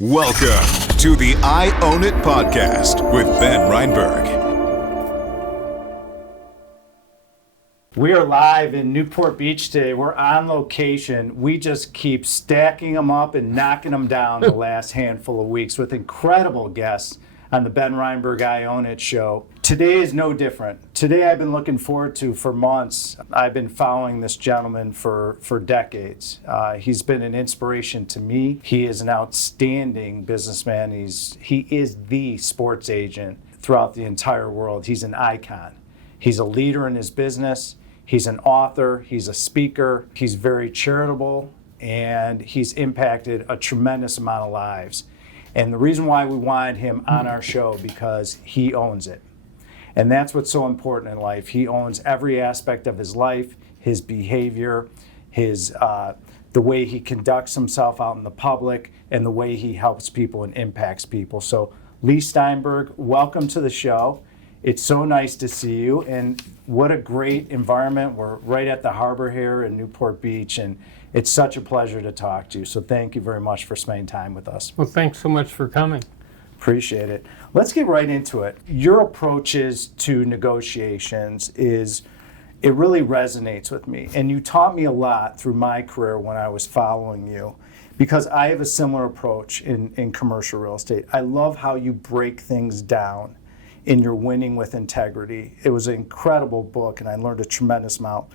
Welcome to the I Own It podcast with Ben Reinberg. We are live in Newport Beach today. We're on location. We just keep stacking them up and knocking them down the last handful of weeks with incredible guests on the Ben Reinberg I Own It show. Today is no different. Today I've been looking forward to for months. I've been following this gentleman for decades. He's been an inspiration to me. He is an outstanding businessman. He is the sports agent throughout the entire world. He's an icon. He's a leader in his business. He's an author. He's a speaker. He's very charitable, and he's impacted a tremendous amount of lives. And the reason why we wanted him on our show, because he owns it. And that's what's so important in life. He owns every aspect of his life, his behavior, the way he conducts himself out in the public, and the way he helps people and impacts people. So Leigh Steinberg, welcome to the show. It's so nice to see you, and what a great environment. We're right at the harbor here in Newport Beach, and it's such a pleasure to talk to you. So thank you very much for spending time with us. Well, thanks so much for coming. Appreciate it. Let's get right into it. Your approaches to negotiations it really resonates with me. And you taught me a lot through my career when I was following you, because I have a similar approach in commercial real estate. I love how you break things down in your Winning with Integrity. It was an incredible book, and I learned a tremendous amount.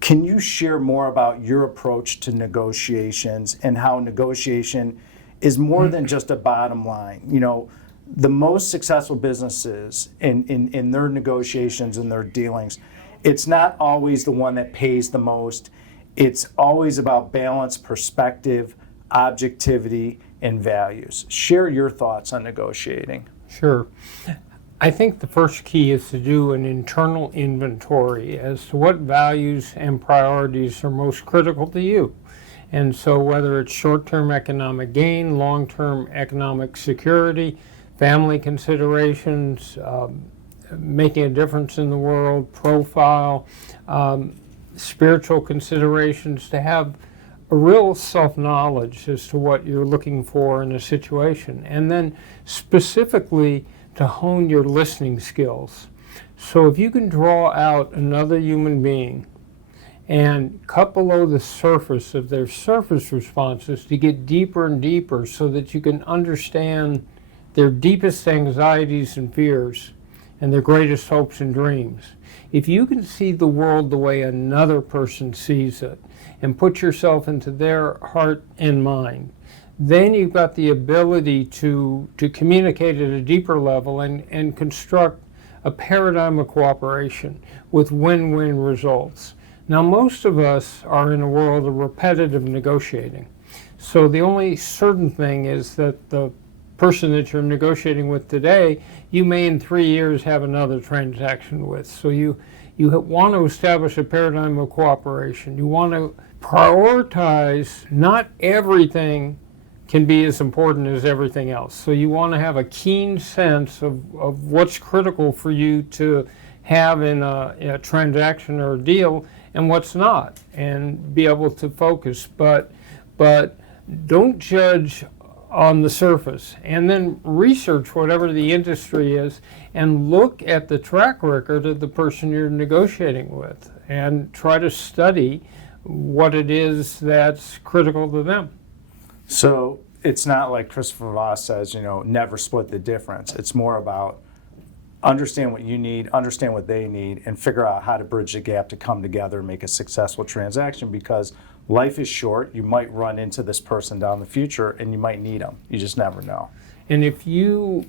Can you share more about your approach to negotiations and how negotiation is more than just a bottom line? You know, the most successful businesses in their negotiations and their dealings, it's not always the one that pays the most. It's always about balance, perspective, objectivity, and values. Share your thoughts on negotiating. Sure. I think the first key is to do an internal inventory as to what values and priorities are most critical to you. And so whether it's short-term economic gain, long-term economic security, family considerations, making a difference in the world, profile, spiritual considerations, to have a real self-knowledge as to what you're looking for in a situation. And then specifically to hone your listening skills. So if you can draw out another human being and cut below the surface of their surface responses to get deeper and deeper so that you can understand their deepest anxieties and fears and their greatest hopes and dreams. If you can see the world the way another person sees it and put yourself into their heart and mind, then you've got the ability to communicate at a deeper level and construct a paradigm of cooperation with win-win results. Now, most of us are in a world of repetitive negotiating. So the only certain thing is that the person that you're negotiating with today, you may in 3 years have another transaction with. So you want to establish a paradigm of cooperation. You want to prioritize. Not everything can be as important as everything else. So you want to have a keen sense of what's critical for you to have in a transaction or a deal and what's not, and be able to focus. But don't judge on the surface, and then research whatever the industry is and look at the track record of the person you're negotiating with and try to study what it is that's critical to them. So it's not like Christopher Voss says, never split the difference. It's more about understand what you need, understand what they need, and figure out how to bridge the gap to come together and make a successful transaction, because life is short. You might run into this person down the future and you might need them. You just never know. And if you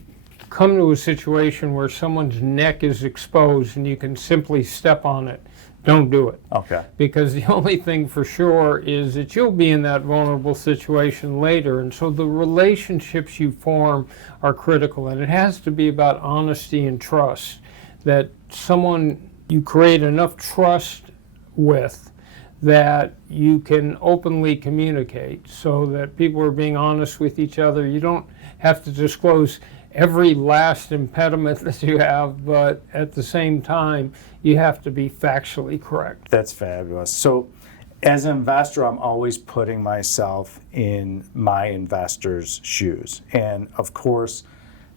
come to a situation where someone's neck is exposed and you can simply step on it, don't do it. Okay. Because the only thing for sure is that you'll be in that vulnerable situation later. And so the relationships you form are critical. And it has to be about honesty and trust, that someone you create enough trust with that you can openly communicate so that people are being honest with each other. You don't have to disclose every last impediment that you have, but at the same time, you have to be factually correct. That's fabulous. So as an investor, I'm always putting myself in my investors' shoes. And of course,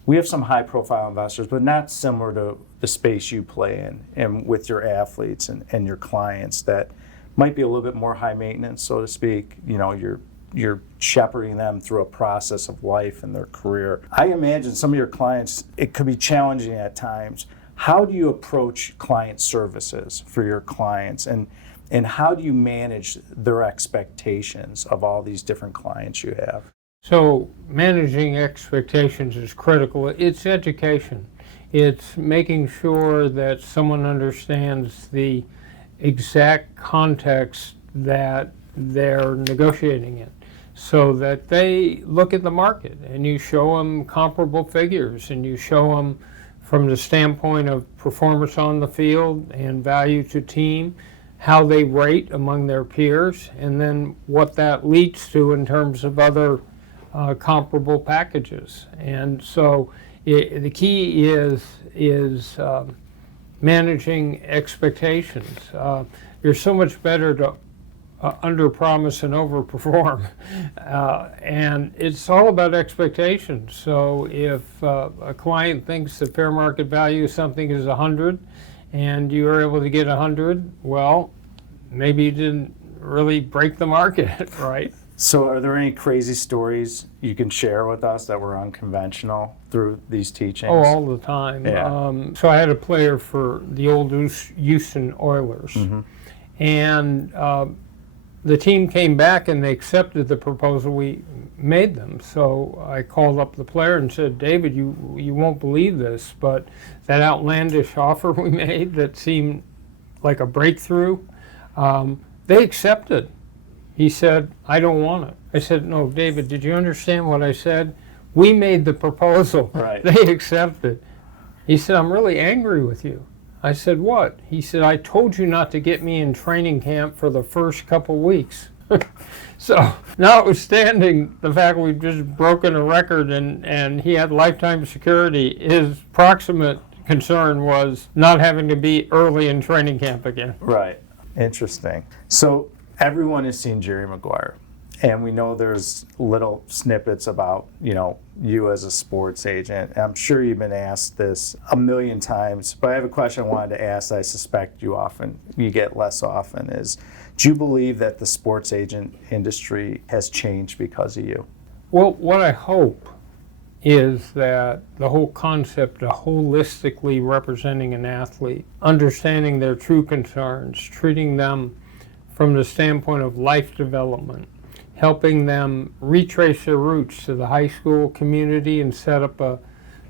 we have some high-profile investors, but not similar to the space you play in and with your athletes and your clients that might be a little bit more high maintenance, so to speak. You know, you're shepherding them through a process of life and their career. I imagine some of your clients, it could be challenging at times. How do you approach client services for your clients, and how do you manage their expectations of all these different clients you have? So managing expectations is critical. It's education. It's making sure that someone understands the exact context that they're negotiating in, so that they look at the market and you show them comparable figures and you show them from the standpoint of performance on the field and value to team, how they rate among their peers, and then what that leads to in terms of other comparable packages. And so the key is managing expectations. You're so much better to under-promise and over-perform, and it's all about expectations. So if a client thinks the fair market value of something is 100 and you are able to get 100, well, maybe you didn't really break the market, right? So are there any crazy stories you can share with us that were unconventional through these teachings? Oh, all the time. Yeah. So I had a player for the old Houston Oilers, and the team came back and they accepted the proposal we made them. So I called up the player and said, David, you won't believe this, but that outlandish offer we made that seemed like a breakthrough, they accepted. He said, I don't want it. I said, no, David, did you understand what I said? We made the proposal. Right. They accepted. He said, I'm really angry with you. I said, what? He said, I told you not to get me in training camp for the first couple weeks. So, notwithstanding the fact we've just broken a record and he had lifetime security, his proximate concern was not having to be early in training camp again. Right. Interesting. So everyone has seen Jerry Maguire, and we know there's little snippets about, you as a sports agent. I'm sure you've been asked this a million times, but I have a question I wanted to ask that I suspect you get less often is, do you believe that the sports agent industry has changed because of you? Well, what I hope is that the whole concept of holistically representing an athlete, understanding their true concerns, treating them from the standpoint of life development, helping them retrace their roots to the high school community and set up a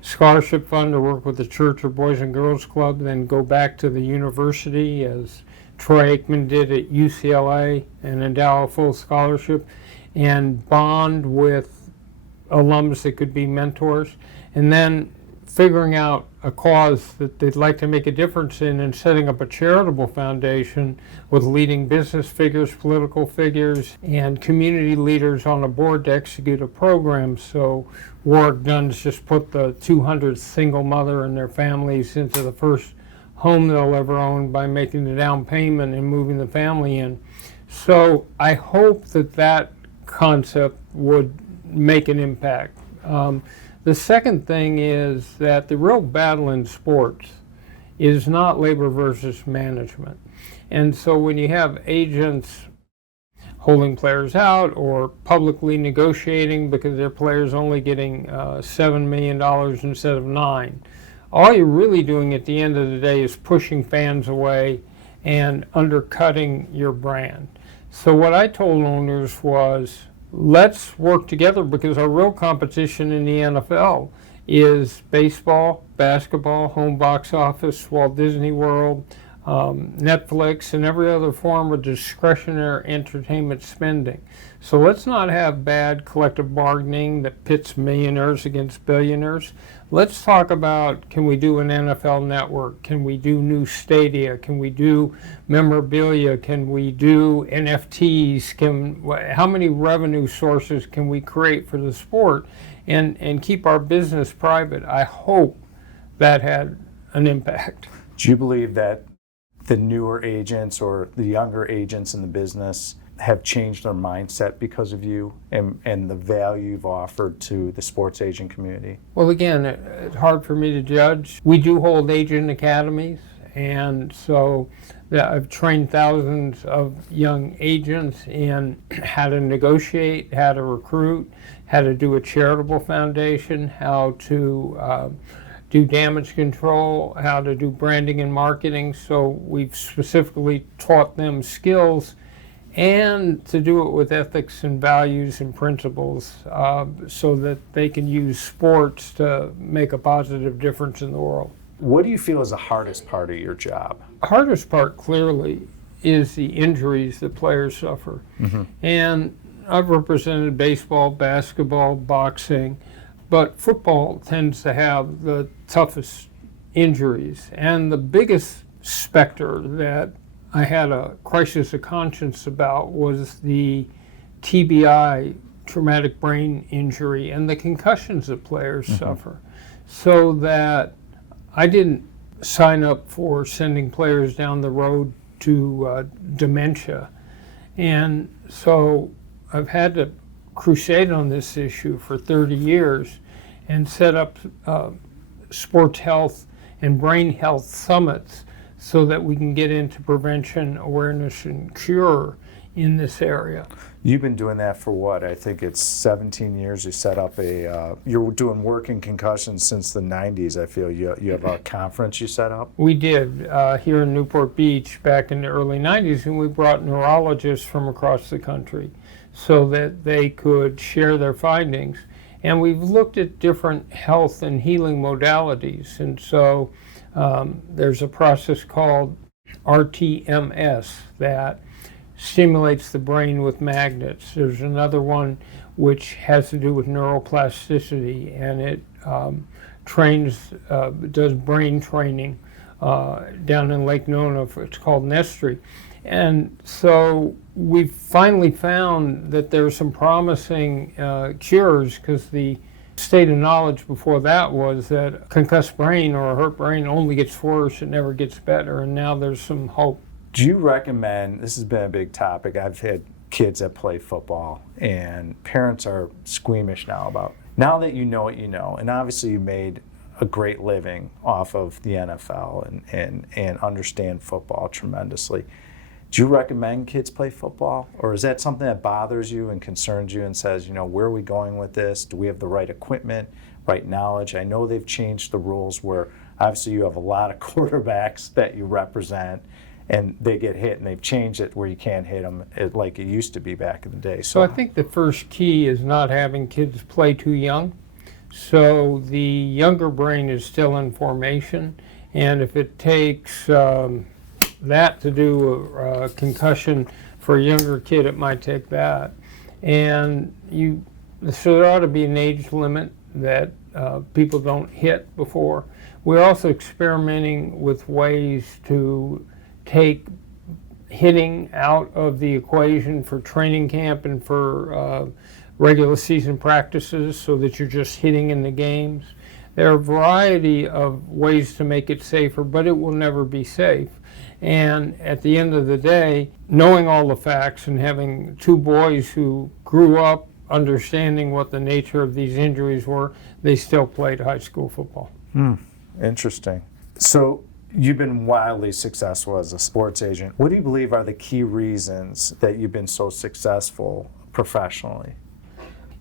scholarship fund to work with the church or Boys and Girls Club, then go back to the university as Troy Aikman did at UCLA and endow a full scholarship and bond with alums that could be mentors, and then figuring out a cause that they'd like to make a difference in and setting up a charitable foundation with leading business figures, political figures, and community leaders on a board to execute a program. So Warwick Dunn's just put the 200th single mother and their families into the first home they'll ever own by making the down payment and moving the family in. So I hope that concept would make an impact. The second thing is that the real battle in sports is not labor versus management. And so when you have agents holding players out or publicly negotiating because their player's only getting $7 million instead of $9 million, all you're really doing at the end of the day is pushing fans away and undercutting your brand. So what I told owners was, let's work together, because our real competition in the NFL is baseball, basketball, home box office, Walt Disney World, Netflix, and every other form of discretionary entertainment spending. So let's not have bad collective bargaining that pits millionaires against billionaires. Let's talk about, can we do an NFL network? Can we do new stadia? Can we do memorabilia? Can we do NFTs? How many revenue sources can we create for the sport and keep our business private? I hope that had an impact. Do you believe that the newer agents or the younger agents in the business have changed their mindset because of you and the value you've offered to the sports agent community? Well, again, it's hard for me to judge. We do hold agent academies, and so I've trained thousands of young agents in how to negotiate, how to recruit, how to do a charitable foundation, how to do damage control, how to do branding and marketing. So we've specifically taught them skills and to do it with ethics and values and principles so that they can use sports to make a positive difference in the world. What do you feel is the hardest part of your job? The hardest part, clearly, is the injuries that players suffer. Mm-hmm. And I've represented baseball, basketball, boxing, but football tends to have the toughest injuries. And the biggest specter that I had a crisis of conscience about was the TBI, traumatic brain injury, and the concussions that players suffer. So that I didn't sign up for sending players down the road to dementia. And so I've had to crusade on this issue for 30 years and set up sports health and brain health summits so that we can get into prevention, awareness, and cure in this area. You've been doing that for what? I think it's 17 years. You set up you're doing work in concussions since the 90s, I feel. You have a conference you set up? We did here in Newport Beach back in the early 90s, and we brought neurologists from across the country so that they could share their findings. And we've looked at different health and healing modalities. And so there's a process called RTMS that stimulates the brain with magnets. There's another one which has to do with neuroplasticity, and it does brain training down in Lake Nona. It's called Nestry. And so we've finally found that there's some promising cures, because the state of knowledge before that was that a concussed brain or a hurt brain only gets worse, it never gets better, and now there's some hope. Do you recommend, this has been a big topic, I've had kids that play football, and parents are squeamish now about, now that you know what you know, and obviously you made a great living off of the NFL and understand football tremendously. Do you recommend kids play football? Or is that something that bothers you and concerns you and says, where are we going with this? Do we have the right equipment, right knowledge? I know they've changed the rules where obviously you have a lot of quarterbacks that you represent and they get hit, and they've changed it where you can't hit them like it used to be back in the day. So I think the first key is not having kids play too young. So the younger brain is still in formation, and if it takes that to do a concussion for a younger kid, it might take that. And so there ought to be an age limit that people don't hit before. We're also experimenting with ways to take hitting out of the equation for training camp and for regular season practices, so that you're just hitting in the games. There are a variety of ways to make it safer, but it will never be safe. And at the end of the day, knowing all the facts and having two boys who grew up understanding what the nature of these injuries were, they still played high school football. Interesting. So you've been wildly successful as a sports agent. What do you believe are the key reasons that you've been so successful professionally?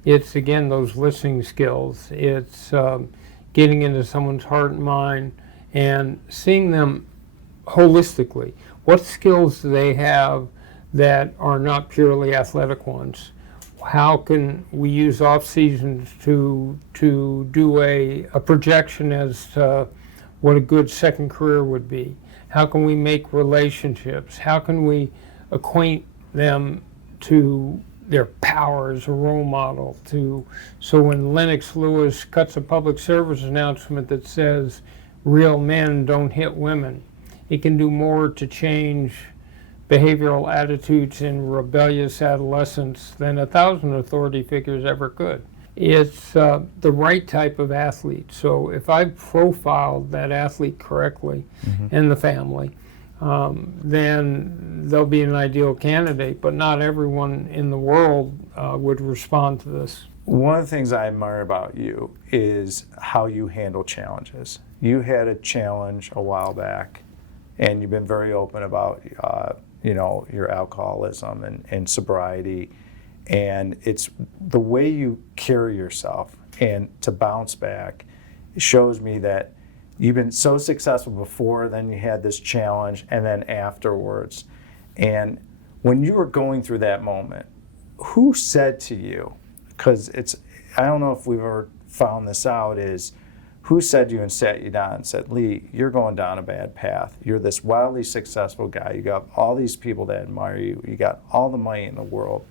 It's, again, those listening skills. It's getting into someone's heart and mind and seeing them holistically. What skills do they have that are not purely athletic ones? How can we use off seasons to do a projection as to what a good second career would be? How can we make relationships? How can we acquaint them to their power as a role model? So when Lennox Lewis cuts a public service announcement that says real men don't hit women, it can do more to change behavioral attitudes in rebellious adolescents than 1,000 authority figures ever could. It's the right type of athlete. So if I profiled that athlete correctly and the family, then they'll be an ideal candidate. But not everyone in the world would respond to this. One of the things I admire about you is how you handle challenges. You had a challenge a while back, and you've been very open about your alcoholism and sobriety, and it's the way you carry yourself and to bounce back shows me that you've been so successful before, then you had this challenge, and then afterwards. And when you were going through that moment, who said to you, because I don't know if we've ever found this out, is who said to you and sat you down and said, Leigh, you're going down a bad path. You're this wildly successful guy. You got all these people that admire you. You got all the money in the world.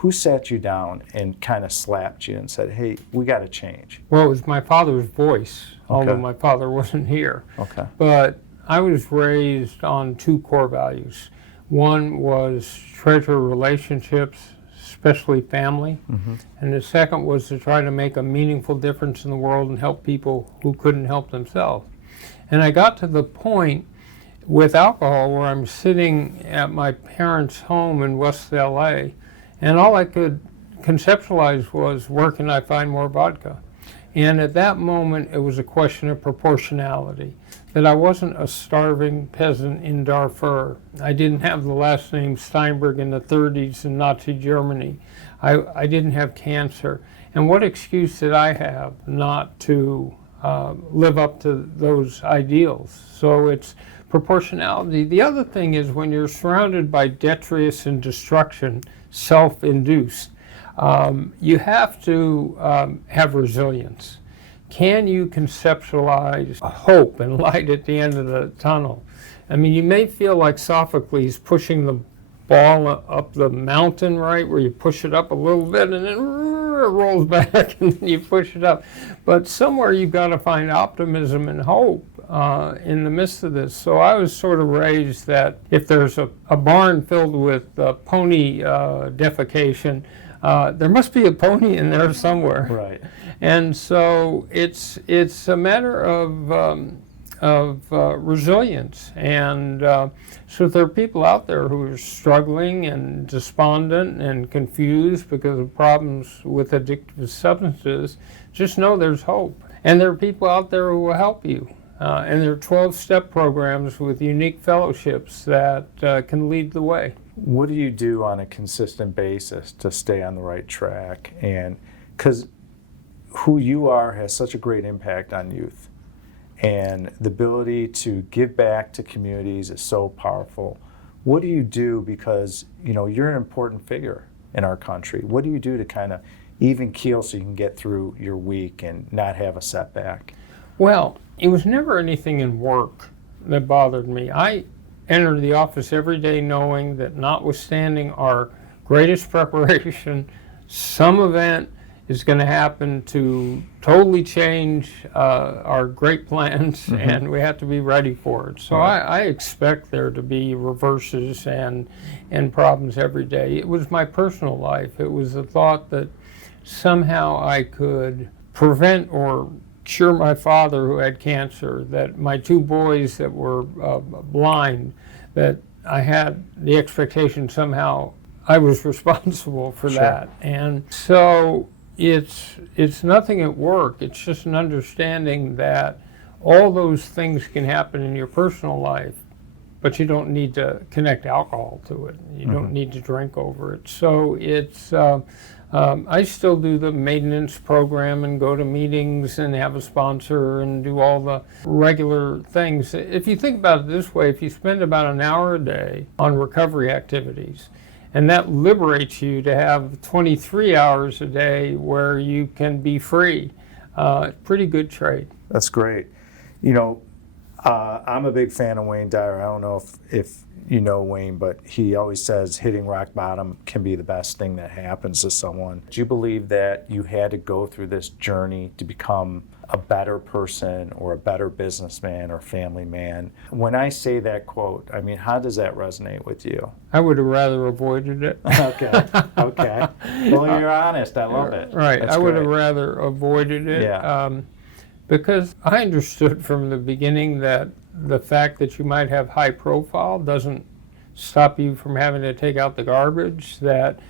Who sat you down and kind of slapped you and said, hey, we got to change? Well, it was my father's voice, although Okay. my father wasn't here. Okay. But I was raised on two core values. One was treasure relationships, especially family. Mm-hmm. And the second was to try to make a meaningful difference in the world and help people who couldn't help themselves. And I got to the point with alcohol where I'm sitting at my parents' home in West LA, and all I could conceptualize was, where can I find more vodka? And at that moment, it was a question of proportionality, that I wasn't a starving peasant in Darfur. I didn't have the last name Steinberg in the 30s in Nazi Germany. I didn't have cancer. And what excuse did I have not to live up to those ideals? So it's proportionality. The other thing is, when you're surrounded by detritus and destruction, self-induced, you have to have resilience. Can you conceptualize hope and light at the end of the tunnel? I mean, you may feel like Sophocles pushing the ball up the mountain, right, where you push it up a little bit and then it rolls back and then you push it up. But somewhere you've got to find optimism and hope in the midst of this. So I was sort of raised that if there's a barn filled with pony defecation, there must be a pony in there somewhere. Right. And so it's a matter of resilience. And so if there are people out there who are struggling and despondent and confused because of problems with addictive substances, just know there's hope. And there are people out there who will help you. And there are 12-step programs with unique fellowships that can lead the way. What do you do on a consistent basis to stay on the right track? And because who you are has such a great impact on youth, and the ability to give back to communities is so powerful. What do you do, because you're an important figure in our country? What do you do to kind of even keel so you can get through your week and not have a setback? Well, it was never anything in work that bothered me. I entered the office every day knowing that, notwithstanding our greatest preparation, some event is going to happen to totally change our great plans, mm-hmm. and we have to be ready for it. So right. I expect there to be reverses and problems every day. It was my personal life. It was the thought that somehow I could prevent or cure my father, who had cancer, that my two boys that were blind, that I had the expectation somehow I was responsible for Sure. that. And so it's nothing at work. It's just an understanding that all those things can happen in your personal life, but you don't need to connect alcohol to it. You mm-hmm. don't need to drink over it. So it's I still do the maintenance program and go to meetings and have a sponsor and do all the regular things. If you think about it this way, if you spend about an hour a day on recovery activities, and that liberates you to have 23 hours a day where you can be free, pretty good trade. That's great. I'm a big fan of Wayne Dyer. I don't know if you know Wayne, but he always says hitting rock bottom can be the best thing that happens to someone. Do you believe that you had to go through this journey to become a better person or a better businessman or family man? When I say that quote, I mean, how does that resonate with you? I would have rather avoided it. Okay. Well, you're honest. I love it. Right. That's I would great. have rather avoided it. Yeah. Because I understood from the beginning that the fact that you might have high profile doesn't stop you from having to take out the garbage, that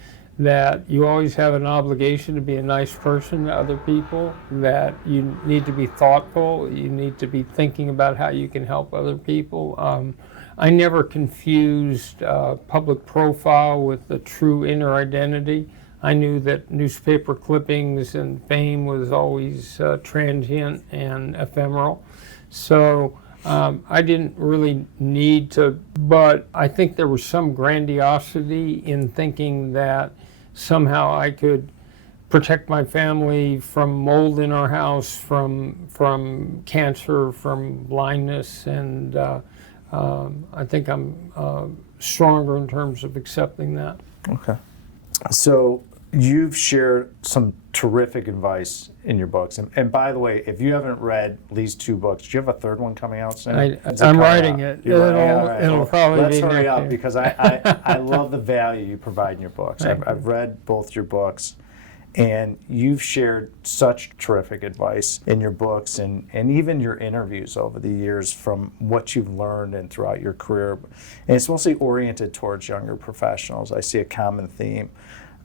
you always have an obligation to be a nice person to other people, that you need to be thoughtful, you need to be thinking about how you can help other people. I never confused public profile with the true inner identity. I knew that newspaper clippings and fame was always transient and ephemeral. So I didn't really need to, but I think there was some grandiosity in thinking that somehow I could protect my family from mold in our house, from cancer, from blindness, and I think I'm stronger in terms of accepting that. Okay. So you've shared some terrific advice in your books. And by the way, if you haven't read Leigh's 2 books, do you have a third one coming out soon? I'm writing it. It'll probably let's be hurry next up year. because I love the value you provide in your books. I've read both your books, and you've shared such terrific advice in your books and even your interviews over the years from what you've learned and throughout your career. And it's mostly oriented towards younger professionals. I see a common theme.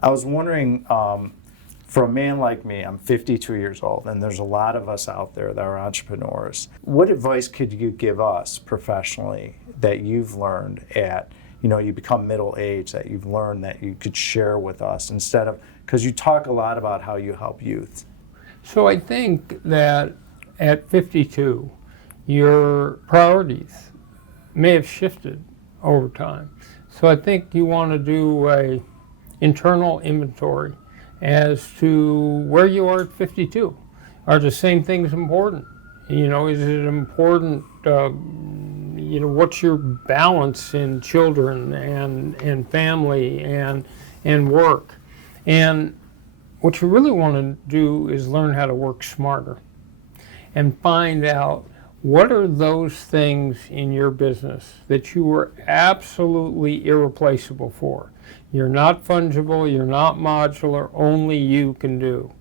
I was wondering, for a man like me, I'm 52 years old, and there's a lot of us out there that are entrepreneurs. What advice could you give us professionally that you've learned you become middle-aged, that you've learned that you could share with us instead of, because you talk a lot about how you help youth. So I think that at 52, your priorities may have shifted over time. So I think you want to do a internal inventory as to where you are at 52. Are the same things important? Is it important, what's your balance in children and family and work? And what you really want to do is learn how to work smarter and find out what are those things in your business that you are absolutely irreplaceable for. You're not fungible, you're not modular, only you can do.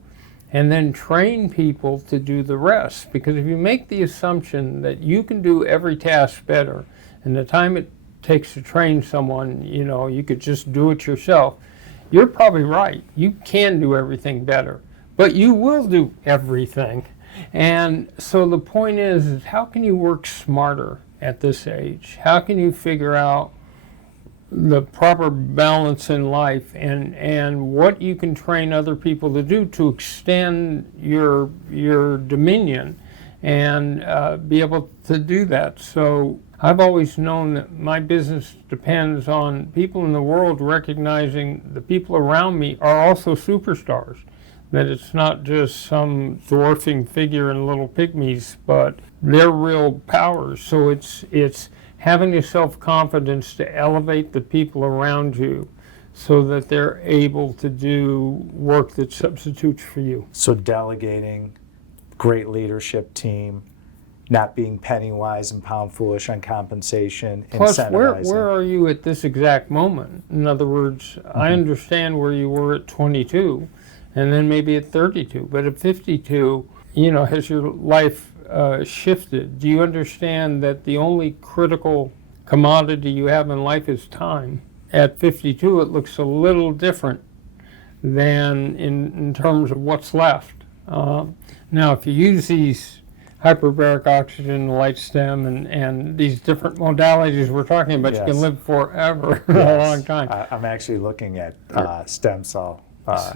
And then train people to do the rest. Because if you make the assumption that you can do every task better, and the time it takes to train someone, you could just do it yourself, you're probably right. You can do everything better, but you will do everything. And so the point is how can you work smarter at this age? How can you figure out the proper balance in life and what you can train other people to do to extend your dominion and be able to do that? So I've always known that my business depends on people in the world recognizing the people around me are also superstars, that it's not just some dwarfing figure in Little Pygmies, but they're real powers. So it's having the self-confidence to elevate the people around you so that they're able to do work that substitutes for you. So delegating, great leadership team, not being penny wise and pound foolish on compensation, Plus, incentivizing. where are you at this exact moment? In other words, I understand where you were at 22 and then maybe at 32, but at 52, has your life shifted? Do you understand that the only critical commodity you have in life is time? At 52, it looks a little different than in terms of what's left. Now, if you use these hyperbaric oxygen, light stem, and these different modalities we're talking about, Yes. you can live forever, Yes. a long time. I'm actually looking at stem cell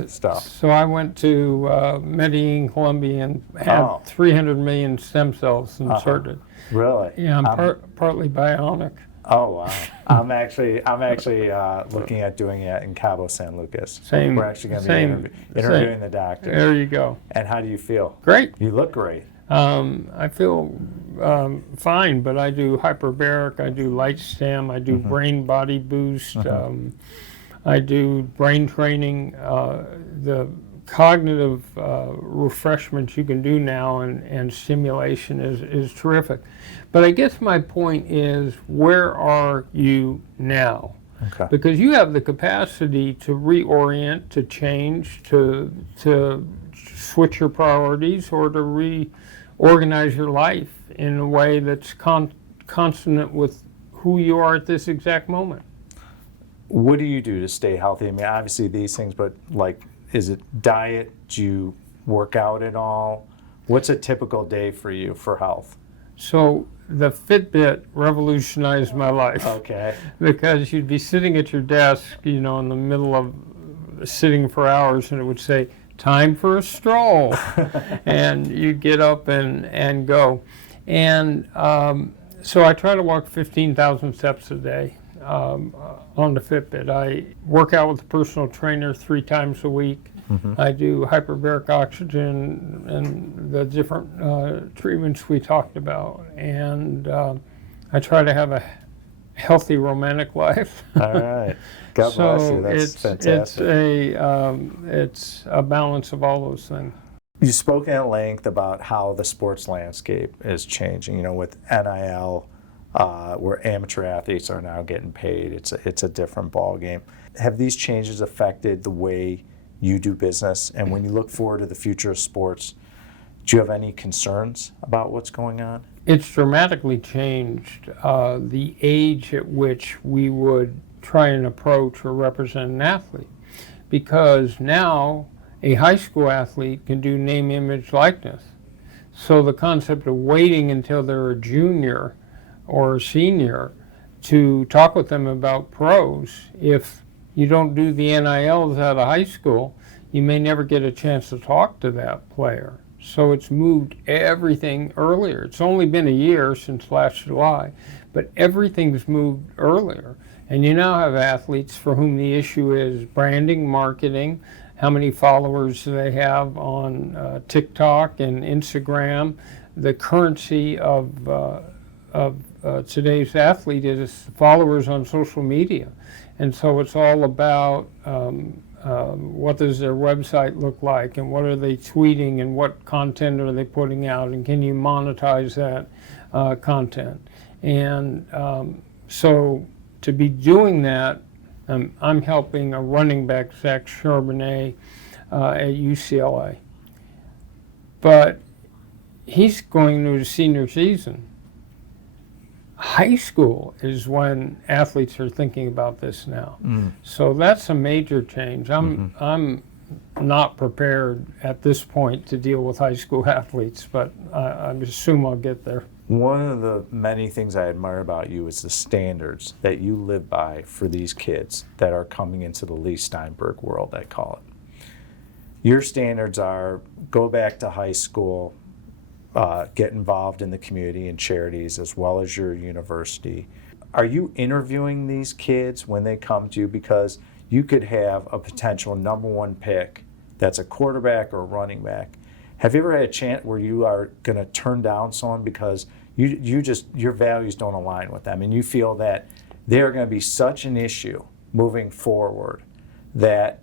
stuff. So I went to Medellin, Colombia, and had 300 million stem cells inserted. Really? Yeah, I'm partly bionic. Oh wow! I'm actually looking at doing it in Cabo San Lucas. Same. We're actually going to be interviewing the doctor. There you go. And how do you feel? Great. You look great. I feel fine, but I do hyperbaric, I do light stem, I do brain body boost, I do brain training. The cognitive refreshments you can do now and stimulation is terrific. But I guess my point is, where are you now? Okay. Because you have the capacity to reorient, to change, to switch your priorities, or to organize your life in a way that's consonant with who you are at this exact moment. What do you do to stay healthy? I mean, obviously these things, but like, is it diet? Do you work out at all? What's a typical day for you for health? So the Fitbit revolutionized my life. Okay. Because you'd be sitting at your desk, in the middle of sitting for hours, and it would say, "Time for a stroll," and you'd get up and go. And so I try to walk 15,000 steps a day on the Fitbit. I work out with a personal trainer 3 times a week. Mm-hmm. I do hyperbaric oxygen and the different treatments we talked about. And I try to have a healthy romantic life. All right. God bless you. That's fantastic. It's a balance of all those things. You've spoken at length about how the sports landscape is changing, with NIL, where amateur athletes are now getting paid. It's a different ballgame. Have these changes affected the way you do business? And when you look forward to the future of sports, do you have any concerns about what's going on? It's dramatically changed the age at which we would try and approach or represent an athlete, because now a high school athlete can do name, image, likeness. So the concept of waiting until they're a junior or a senior to talk with them about pros, if you don't do the NILs out of high school, you may never get a chance to talk to that player. So it's moved everything earlier. It's only been a year since last July, but everything's moved earlier. And you now have athletes for whom the issue is branding, marketing, how many followers do they have on TikTok and Instagram. The currency of today's athlete is followers on social media. And so it's all about what does their website look like, and what are they tweeting, and what content are they putting out, and can you monetize that content. And so to be doing that, I'm helping a running back, Zach Charbonnet, at UCLA. But he's going to his senior season. High school is when athletes are thinking about this now. Mm. So that's a major change. I'm not prepared at this point to deal with high school athletes, but I assume I'll get there. One of the many things I admire about you is the standards that you live by for these kids that are coming into the Leigh Steinberg world, I call it. Your standards are go back to high school, get involved in the community and charities as well as your university. Are you interviewing these kids when they come to you? Because you could have a potential number 1 pick that's a quarterback or a running back. Have you ever had a chance where you are going to turn down someone because your values don't align with them, and you feel that they're going to be such an issue moving forward that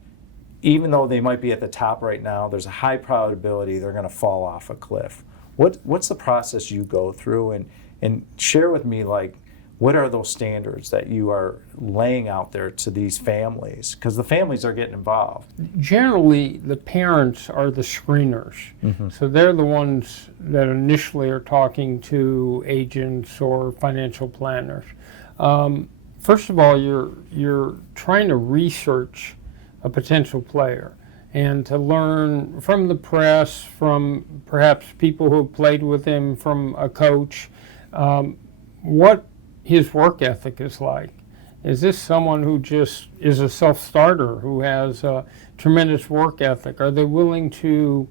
even though they might be at the top right now, there's a high probability they're going to fall off a cliff? What's the process you go through, and share with me, like, what are those standards that you are laying out there to these families? Because the families are getting involved. Generally, the parents are the screeners. Mm-hmm. So they're the ones that initially are talking to agents or financial planners. First of all, you're trying to research a potential player and to learn from the press, from perhaps people who have played with him, from a coach, what his work ethic is like. Is this someone who just is a self-starter, who has a tremendous work ethic? Are they willing to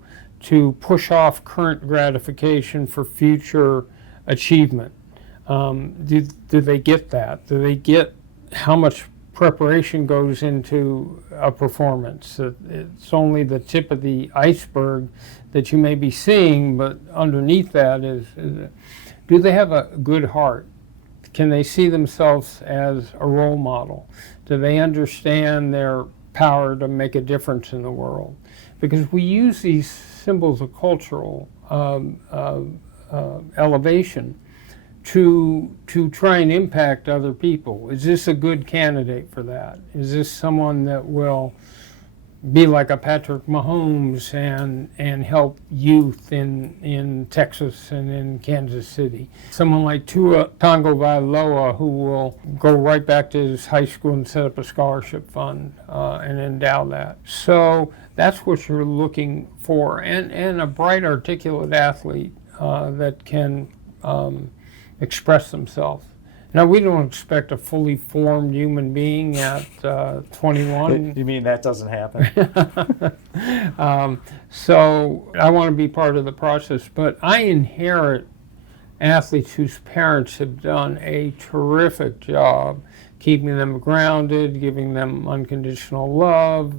push off current gratification for future achievement? Do they get that? Do they get how much preparation goes into a performance? It's only the tip of the iceberg that you may be seeing, but underneath that is do they have a good heart? Can they see themselves as a role model? Do they understand their power to make a difference in the world? Because we use these symbols of cultural elevation to try and impact other people. Is this a good candidate for that? Is this someone that will be like a Patrick Mahomes and help youth in Texas and in Kansas City. Someone like Tua Tagovailoa, who will go right back to his high school and set up a scholarship fund and endow that. So that's what you're looking for, and a bright, articulate athlete that can express themselves. Now, we don't expect a fully formed human being at 21. You mean that doesn't happen? So I want to be part of the process, but I inherit athletes whose parents have done a terrific job keeping them grounded, giving them unconditional love.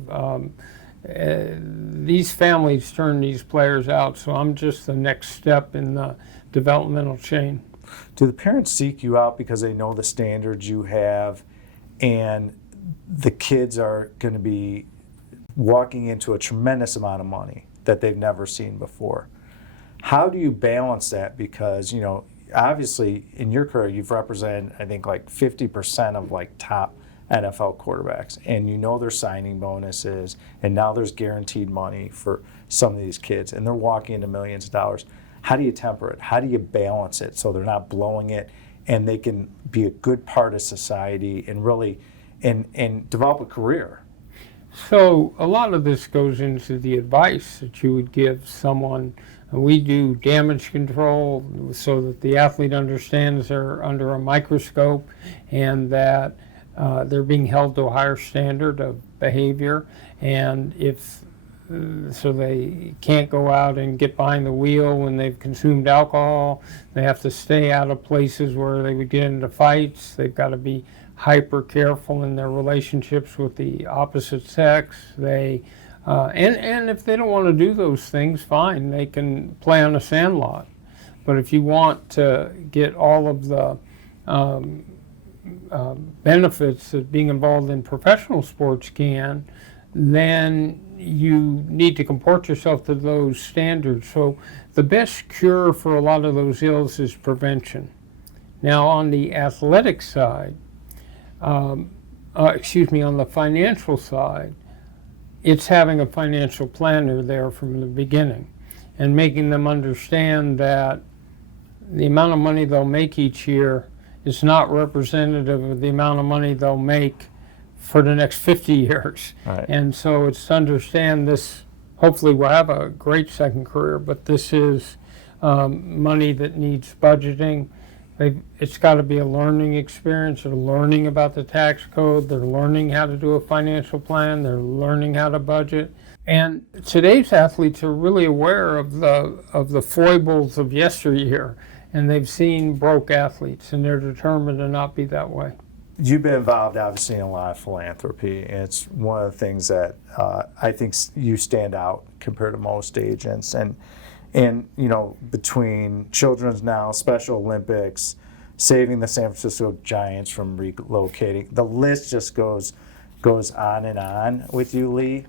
These families turn these players out, so I'm just the next step in the developmental chain. Do the parents seek you out because they know the standards you have, and the kids are going to be walking into a tremendous amount of money that they've never seen before? How do you balance that? Because, obviously in your career, you've represented, I think, like 50% of like top NFL quarterbacks, and there's signing bonuses, and now there's guaranteed money for some of these kids, and they're walking into millions of dollars. How do you temper it? How do you balance it so they're not blowing it and they can be a good part of society and really and develop a career? So a lot of this goes into the advice that you would give someone. We do damage control so that the athlete understands they're under a microscope and that they're being held to a higher standard of behavior, and so they can't go out and get behind the wheel when they've consumed alcohol. They have to stay out of places where they would get into fights. They've got to be hyper careful in their relationships with the opposite sex. And if they don't want to do those things, fine, they can play on a sandlot. But if you want to get all of the benefits that being involved in professional sports can, then you need to comport yourself to those standards. So the best cure for a lot of those ills is prevention. Now, on the athletic side, on the financial side, it's having a financial planner there from the beginning and making them understand that the amount of money they'll make each year is not representative of the amount of money they'll make for the next 50 years. Right. And so it's to understand this. Hopefully we'll have a great second career, but this is money that needs budgeting. It's got to be a learning experience. They're learning about the tax code. They're learning how to do a financial plan. They're learning how to budget. And today's athletes are really aware of the foibles of yesteryear, and they've seen broke athletes, and they're determined to not be that way. You've been involved, obviously, in a lot of philanthropy, and it's one of the things that I think you stand out compared to most agents. And between Children's Now, Special Olympics, saving the San Francisco Giants from relocating, the list just goes on and on with you, Leigh.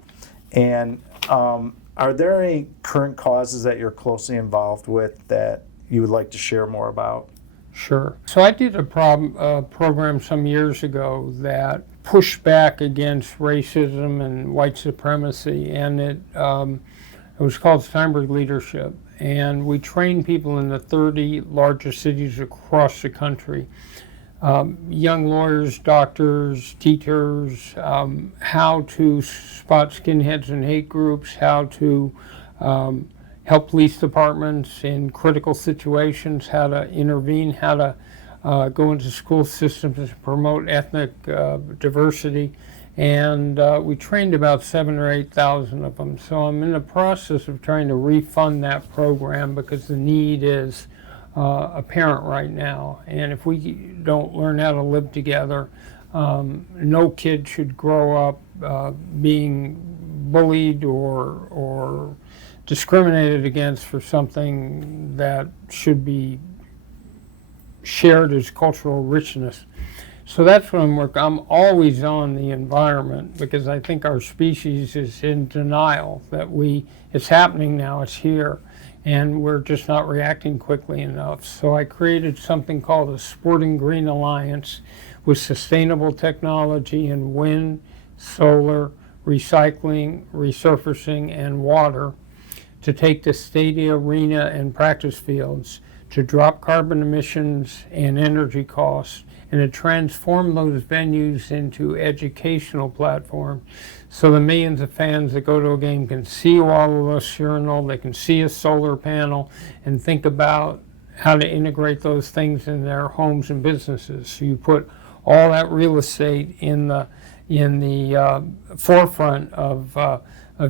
And are there any current causes that you're closely involved with that you would like to share more about? Sure. So I did a program some years ago that pushed back against racism and white supremacy, and it was called Steinberg Leadership. And we trained people in the 30 largest cities across the country, young lawyers, doctors, teachers, how to spot skinheads and hate groups, how to help police departments in critical situations, how to intervene, how to go into school systems to promote ethnic diversity. And we trained about 7,000 or 8,000 of them. So I'm in the process of trying to refund that program because the need is apparent right now. And if we don't learn how to live together, no kid should grow up being bullied or discriminated against for something that should be shared as cultural richness. So that's what I'm working. I'm always on the environment because I think our species is in denial that it's happening now, it's here, and we're just not reacting quickly enough. So I created something called the Sporting Green Alliance with sustainable technology in wind, solar, recycling, resurfacing, and water, to take the stadium, arena, and practice fields, to drop carbon emissions and energy costs, and to transform those venues into educational platforms so the millions of fans that go to a game can see a wall-less urinal, they can see a solar panel, and think about how to integrate those things in their homes and businesses. So you put all that real estate in the forefront of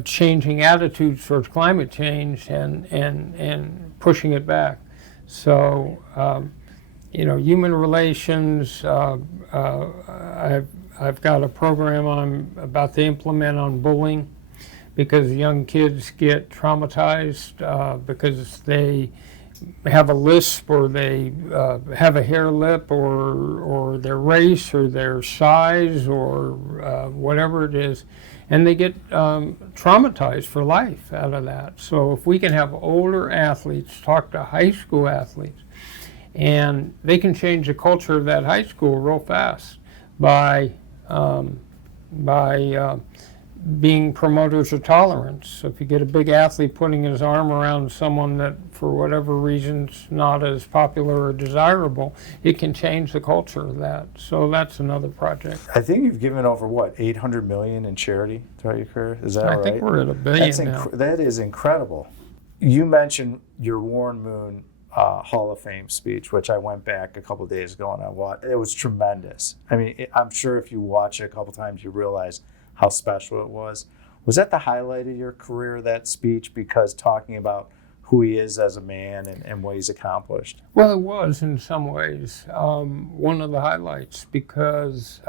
changing attitudes towards climate change and pushing it back. So, human relations, I've got a program I'm about to implement on bullying, because young kids get traumatized because they have a lisp, or they have a hair lip, or their race, or their size, or whatever it is, and they get traumatized for life out of that. So if we can have older athletes talk to high school athletes, and they can change the culture of that high school real fast by being promoters of tolerance. So if you get a big athlete putting his arm around someone that, for whatever reason's not as popular or desirable, it can change the culture of that. So that's another project. I think you've given over, what, $800 million in charity throughout your career? Is that right? I think we're at $1 billion now. That is incredible. You mentioned your Warren Moon Hall of Fame speech, which I went back a couple of days ago and I watched. It was tremendous. I mean, I'm sure if you watch it a couple times, you realize how special it was. Was that the highlight of your career, that speech, because talking about who he is as a man and what he's accomplished? Well, it was in some ways one of the highlights, because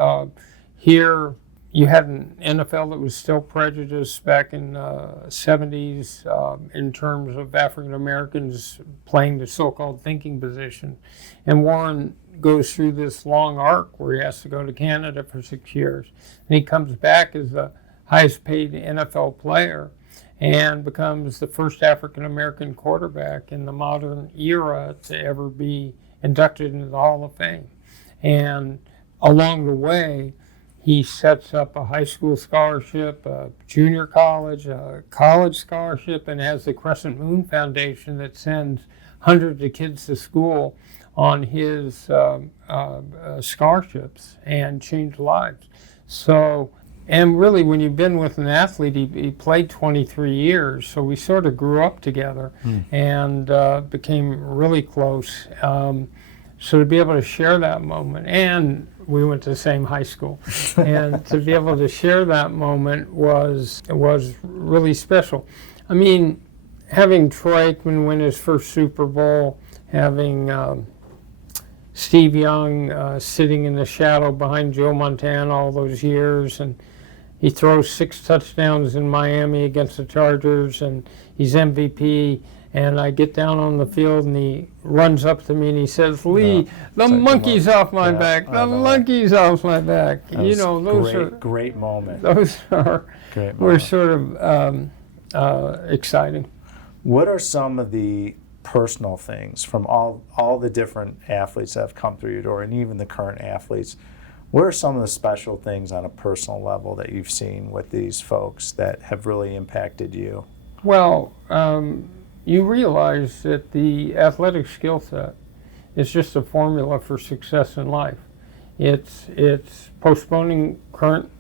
here you had an NFL that was still prejudiced back in the 70s in terms of African Americans playing the so-called thinking position. And Warren goes through this long arc where he has to go to Canada for 6 years. And he comes back as the highest paid NFL player and becomes the first African American quarterback in the modern era to ever be inducted into the Hall of Fame. And along the way, he sets up a high school scholarship, a junior college, a college scholarship, and has the Crescent Moon Foundation that sends hundreds of kids to school on his scholarships and changed lives. So, and really when you've been with an athlete, he played 23 years, so we sort of grew up together and became really close. So to be able to share that moment, and we went to the same high school, and to be able to share that moment was really special. I mean, having Troy Aikman win his first Super Bowl, having Steve Young sitting in the shadow behind Joe Montana all those years, and he throws 6 touchdowns in Miami against the Chargers, and he's MVP. And I get down on the field, and he runs up to me and he says, "Leigh, the monkey's off my back. The monkey's off my back." You know, those are great moment. Those were sort of exciting. What are some of the personal things from all the different athletes that have come through your door, and even the current athletes? What are some of the special things on a personal level that you've seen with these folks that have really impacted you? Well, you realize that the athletic skill set is just a formula for success in life. It's postponing current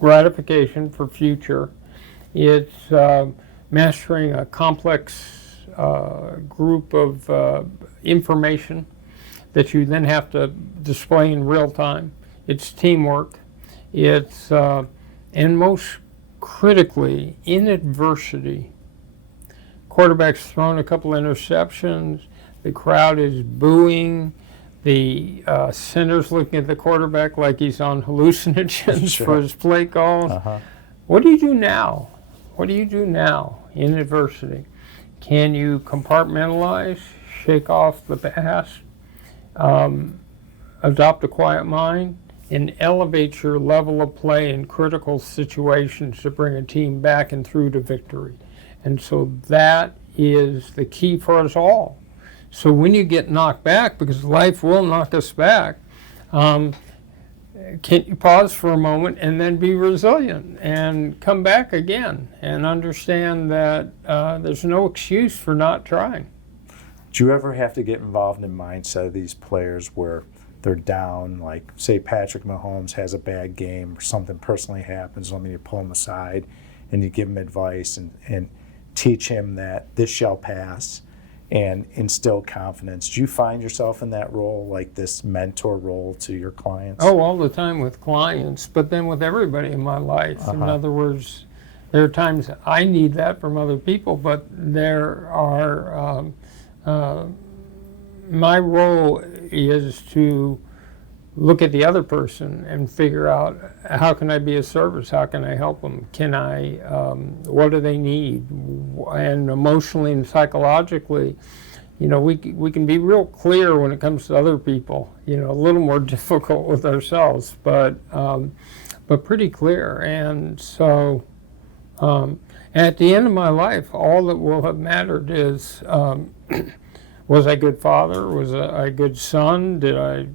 gratification for future. It's mastering a complex group of information that you then have to display in real time. It's teamwork. It's, and most critically, in adversity, quarterback's thrown a couple interceptions, the crowd is booing, the center's looking at the quarterback like he's on hallucinogens for his play calls. What do you do now? What do you do now in adversity? Can you compartmentalize, shake off the past, adopt a quiet mind, and elevate your level of play in critical situations to bring a team back and through to victory? And so that is the key for us all. So when you get knocked back, because life will knock us back, can you pause for a moment and then be resilient and come back again and understand that there's no excuse for not trying. Do you ever have to get involved in the mindset of these players where they're down, like say Patrick Mahomes has a bad game or something personally happens, let me pull him aside and you give him advice and teach him that this shall pass and instill confidence? Do you find yourself in that role, like this mentor role to your clients? Oh, all the time with clients, but then with everybody in my life. In other words, there are times I need that from other people, but there are, my role is to look at the other person and figure out how can I be of service, how can I help them, what do they need, and emotionally and psychologically, we can be real clear when it comes to other people, a little more difficult with ourselves, but pretty clear. And so at the end of my life, all that will have mattered is, was I a good father? Was I a good son? Did I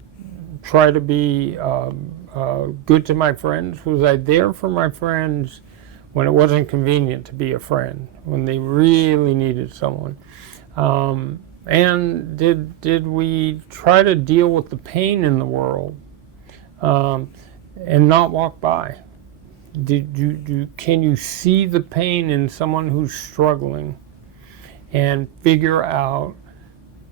try to be good to my friends? Was I there for my friends when it wasn't convenient to be a friend, when they really needed someone? And did we try to deal with the pain in the world and not walk by? Can you see the pain in someone who's struggling and figure out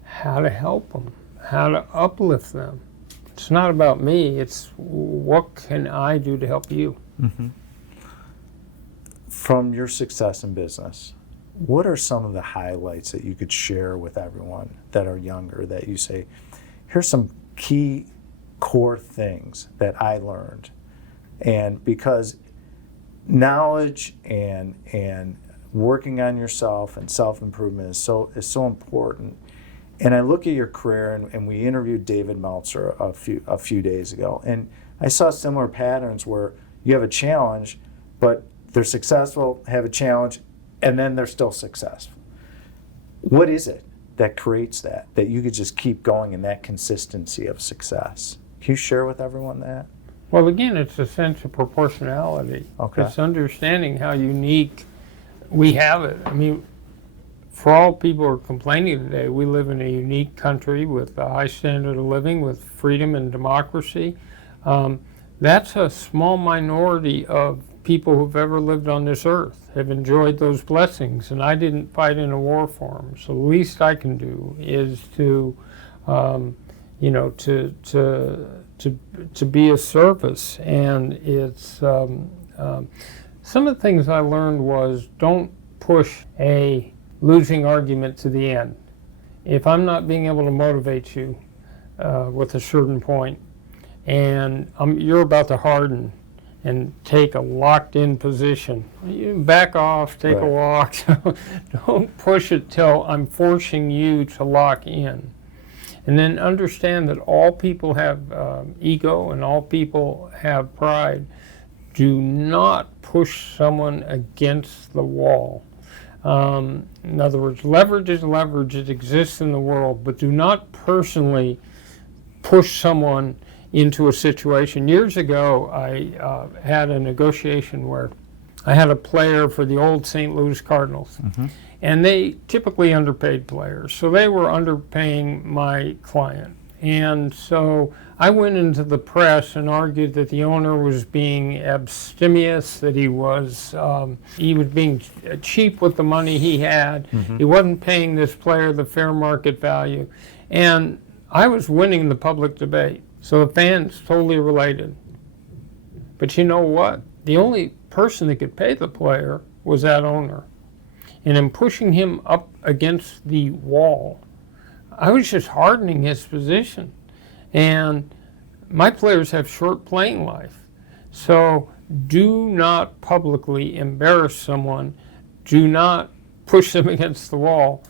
how to help them, how to uplift them? It's not about me, it's what can I do to help you? Mm-hmm. From your success in business, what are some of the highlights that you could share with everyone that are younger that you say, here's some key core things that I learned? And because knowledge and working on yourself and self-improvement is so important. And I look at your career, and we interviewed David Meltzer a few days ago, and I saw similar patterns where you have a challenge, but they're successful, have a challenge, and then they're still successful. What is it that creates that you could just keep going in that consistency of success? Can you share with everyone that? Well, again, it's a sense of proportionality. Okay. It's understanding how unique we have it. I mean, for all people who are complaining today, we live in a unique country with a high standard of living, with freedom and democracy. That's a small minority of people who've ever lived on this earth, have enjoyed those blessings, and I didn't fight in a war for them. So the least I can do is to be of service. And it's some of the things I learned was don't push a losing argument to the end. If I'm not being able to motivate you with a certain point, and you're about to harden and take a locked-in position, you back off, take a walk. Don't push it till I'm forcing you to lock in. And then understand that all people have ego and all people have pride. Do not push someone against the wall. In other words, leverage is leverage. It exists in the world, but do not personally push someone into a situation. Years ago, I had a negotiation where I had a player for the old St. Louis Cardinals, and they typically underpaid players, so they were underpaying my client. And so I went into the press and argued that the owner was being abstemious, that he was being cheap with the money he had. He wasn't paying this player the fair market value. And I was winning the public debate. So the fans totally related. But you know what? The only person that could pay the player was that owner. And in pushing him up against the wall, I was just hardening his position. And my players have short playing life. So do not publicly embarrass someone. Do not push them against the wall.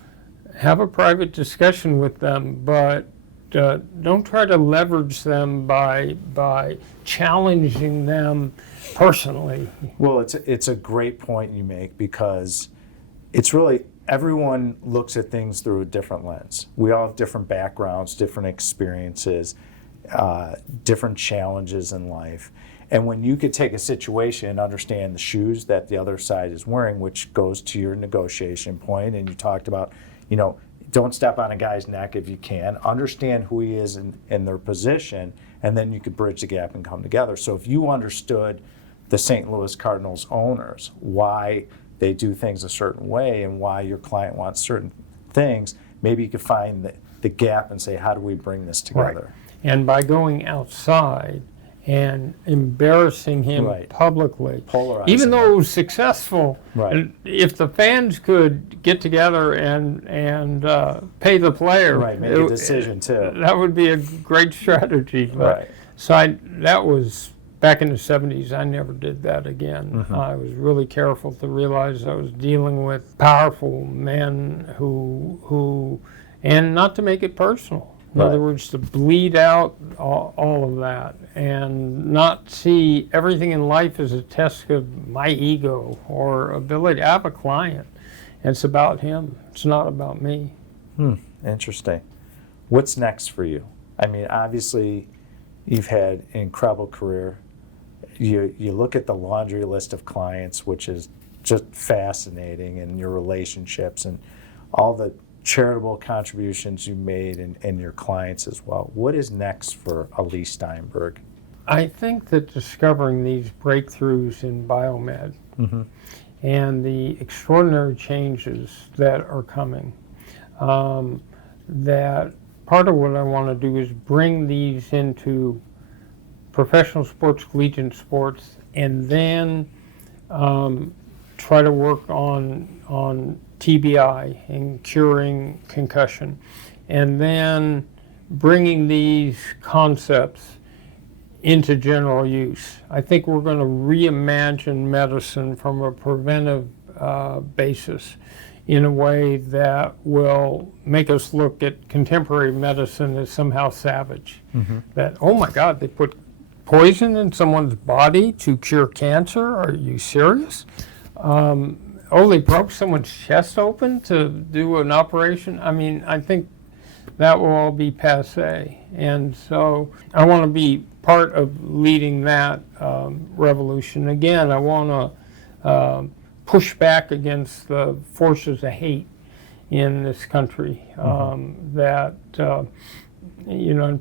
Have a private discussion with them, but don't try to leverage them by challenging them personally. Well, it's a great point you make, because it's really, everyone looks at things through a different lens. We all have different backgrounds, different experiences. different challenges in life. And when you could take a situation and understand the shoes that the other side is wearing, which goes to your negotiation point, and you talked about, don't step on a guy's neck if you can. Understand who he is in their position, and then you could bridge the gap and come together. So if you understood the St. Louis Cardinals owners, why they do things a certain way and why your client wants certain things, maybe you could find the gap and say, how do we bring this together? Right. And by going outside and embarrassing him publicly, polarizing even though it was successful, right. If the fans could get together and pay the player, make a decision too. That would be a great strategy. Right. So that was back in the 70s. I never did that again. Mm-hmm. I was really careful to realize I was dealing with powerful men who and not to make it personal. In other words, to bleed out all of that and not see everything in life as a test of my ego or ability. I have a client. It's about him. It's not about me. Interesting. What's next for you? I mean, obviously, you've had an incredible career. You look at the laundry list of clients, which is just fascinating, and your relationships and all the charitable contributions you made and your clients as well. What is next for Leigh Steinberg? I think that discovering these breakthroughs in biomed and the extraordinary changes that are coming, that part of what I want to do is bring these into professional sports, collegiate sports, and then try to work on TBI and curing concussion, and then bringing these concepts into general use. I think we're going to reimagine medicine from a preventive basis in a way that will make us look at contemporary medicine as somehow savage. That, oh my God, they put poison in someone's body to cure cancer? Are you serious? They broke someone's chest open to do an operation? I mean, I think that will all be passé. And so I want to be part of leading that revolution. Again, I want to push back against the forces of hate in this country and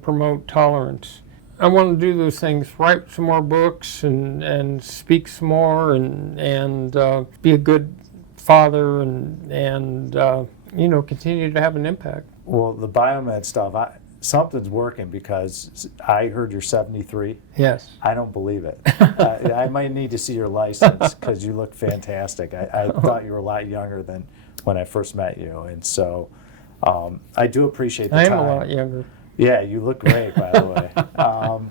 promote tolerance. I want to do those things, write some more books and speak some more and be a good father and continue to have an impact. Well, the biomed stuff, something's working because I heard you're 73. Yes. I don't believe it. I might need to see your license because you look fantastic. I thought you were a lot younger than when I first met you. And so I do appreciate the time. I am a lot younger. Yeah, you look great, by the way.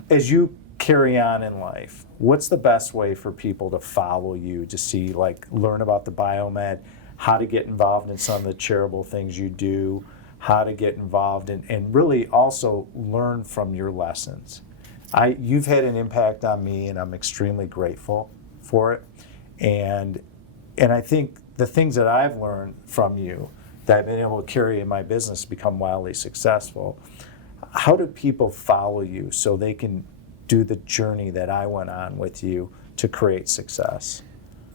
As you carry on in life, what's the best way for people to follow you, to see, learn about the biomed, how to get involved in some of the charitable things you do, how to get involved in, and really also learn from your lessons? You've had an impact on me, and I'm extremely grateful for it. And I think the things that I've learned from you that I've been able to carry in my business become wildly successful. How do people follow you so they can do the journey that I went on with you to create success?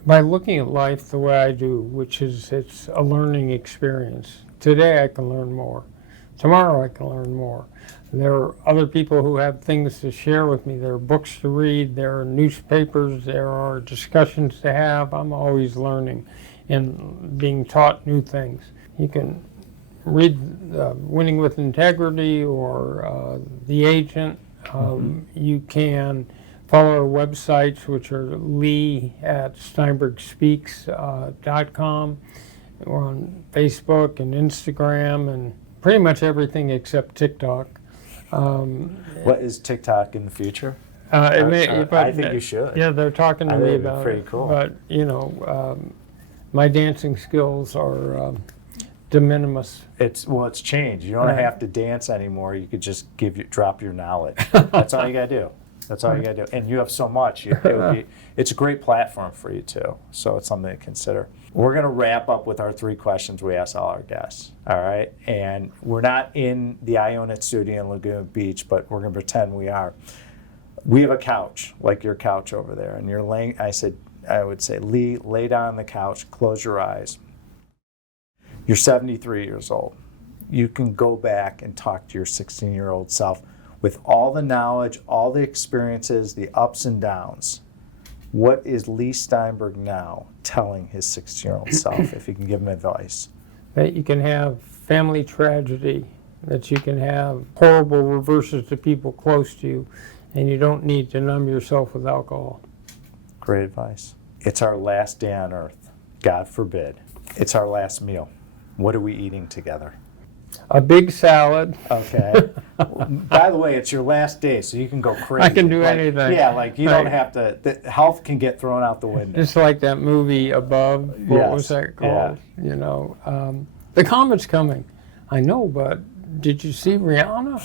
By looking at life the way I do, which is it's a learning experience. Today I can learn more. Tomorrow I can learn more. There are other people who have things to share with me. There are books to read. There are newspapers. There are discussions to have. I'm always learning and being taught new things. You can read Winning with Integrity or The Agent. You can follow our websites, which are Leigh at SteinbergSpeaks.com. We're on Facebook and Instagram and pretty much everything except TikTok. What is TikTok in the future? I think you should. Yeah, they're talking to me about pretty it. Cool. But, my dancing skills are de minimis. It's changed. You don't have to dance anymore. You could just drop your knowledge. That's all you got to do. That's all you got to do. And you have so much. It's a great platform for you, too. So it's something to consider. We're going to wrap up with our 3 questions we ask all our guests. All right? And we're not in the I Own It studio in Laguna Beach, but we're going to pretend we are. We have a couch, like your couch over there. And you're laying, I would say, Leigh, lay down on the couch, close your eyes. You're 73 years old. You can go back and talk to your 16-year-old self with all the knowledge, all the experiences, the ups and downs. What is Leigh Steinberg now telling his 16-year-old self, if you can give him advice? That you can have family tragedy, that you can have horrible reverses to people close to you, and you don't need to numb yourself with alcohol. Great advice. It's our last day on earth. God forbid. It's our last meal. What are we eating together? A big salad. Okay. By the way, it's your last day, so you can go crazy. I can do anything. Yeah, like you don't have to. The health can get thrown out the window. Just like that movie Above. What was that called? Yeah. You know, the comet's coming. I know, but did you see Rihanna?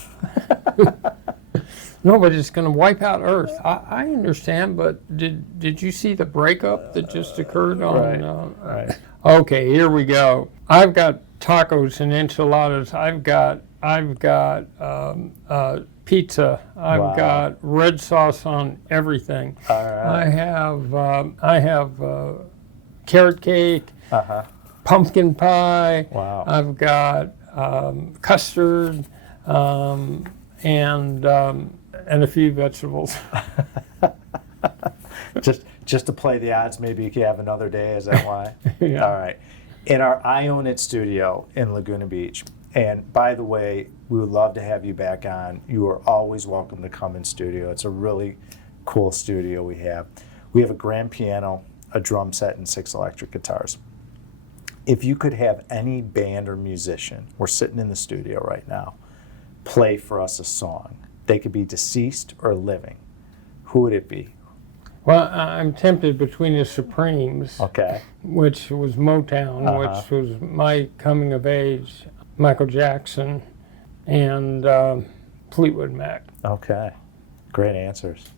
No, but it's going to wipe out Earth. I understand, but did you see the breakup that just occurred on? Right. Okay, here we go. I've got tacos and enchiladas. I've got pizza. I've got red sauce on everything. All right. I have carrot cake, pumpkin pie. Wow. I've got custard and a few vegetables. Just to play the odds, maybe you could have another day. Is that why? Yeah. All right. In our I Own It studio in Laguna Beach. And by the way, we would love to have you back on. You are always welcome to come in studio. It's a really cool studio we have. We have a grand piano, a drum set, and 6 electric guitars. If you could have any band or musician, we're sitting in the studio right now, play for us a song. They could be deceased or living. Who would it be? Well, I'm tempted between the Supremes, Okay. which was Motown, which was my coming of age, Michael Jackson, and Fleetwood Mac. Okay. Great answers.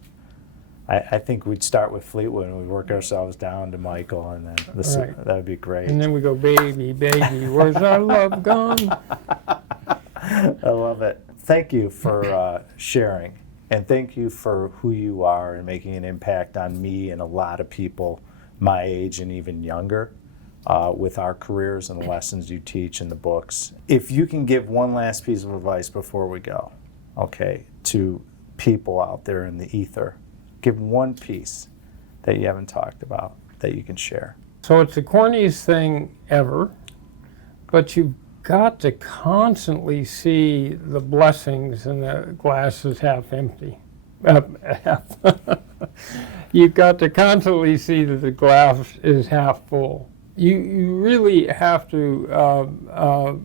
I think we'd start with Fleetwood and we'd work ourselves down to Michael, and then that would be great. And then we go, baby, baby, where's our love gone? I love it. Thank you for sharing, and thank you for who you are and making an impact on me and a lot of people my age and even younger with our careers and the lessons you teach in the books. If you can give one last piece of advice before we go, okay, to people out there in the ether, give one piece that you haven't talked about that you can share. So it's the corniest thing ever, but you've got to constantly see the blessings in the glass is half empty. You've got to constantly see that the glass is half full. You really have to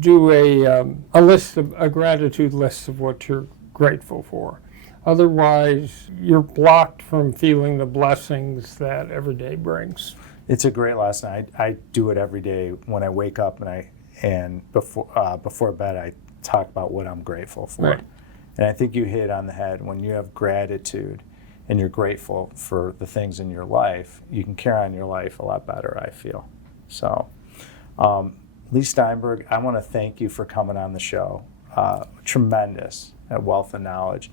do a gratitude list of what you're grateful for. Otherwise, you're blocked from feeling the blessings that every day brings. It's a great lesson. I do it every day when I wake up, and before bed I talk about what I'm grateful for. Right. And I think you hit it on the head. When you have gratitude and you're grateful for the things in your life, you can carry on your life a lot better, I feel. So, Leigh Steinberg, I want to thank you for coming on the show. Tremendous wealth of knowledge.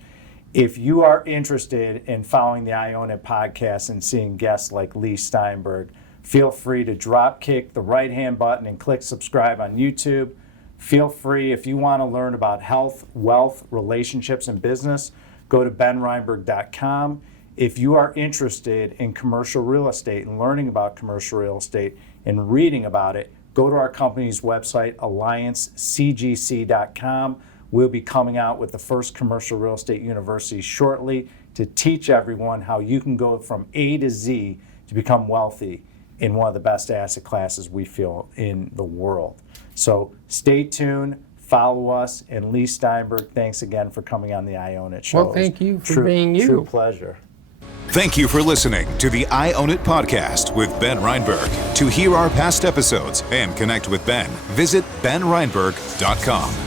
If you are interested in following the I Own It podcast and seeing guests like Leigh Steinberg, feel free to drop kick the right-hand button and click subscribe on YouTube. Feel free, if you want to learn about health, wealth, relationships, and business, go to benreinberg.com. If you are interested in commercial real estate and learning about commercial real estate and reading about it, go to our company's website, alliancecgc.com. We'll be coming out with the first commercial real estate university shortly to teach everyone how you can go from A to Z to become wealthy in one of the best asset classes we feel in the world. So stay tuned, follow us, and Leigh Steinberg, thanks again for coming on the I Own It show. Well, thank you for being you. True pleasure. Thank you for listening to the I Own It podcast with Ben Reinberg. To hear our past episodes and connect with Ben, visit benreinberg.com.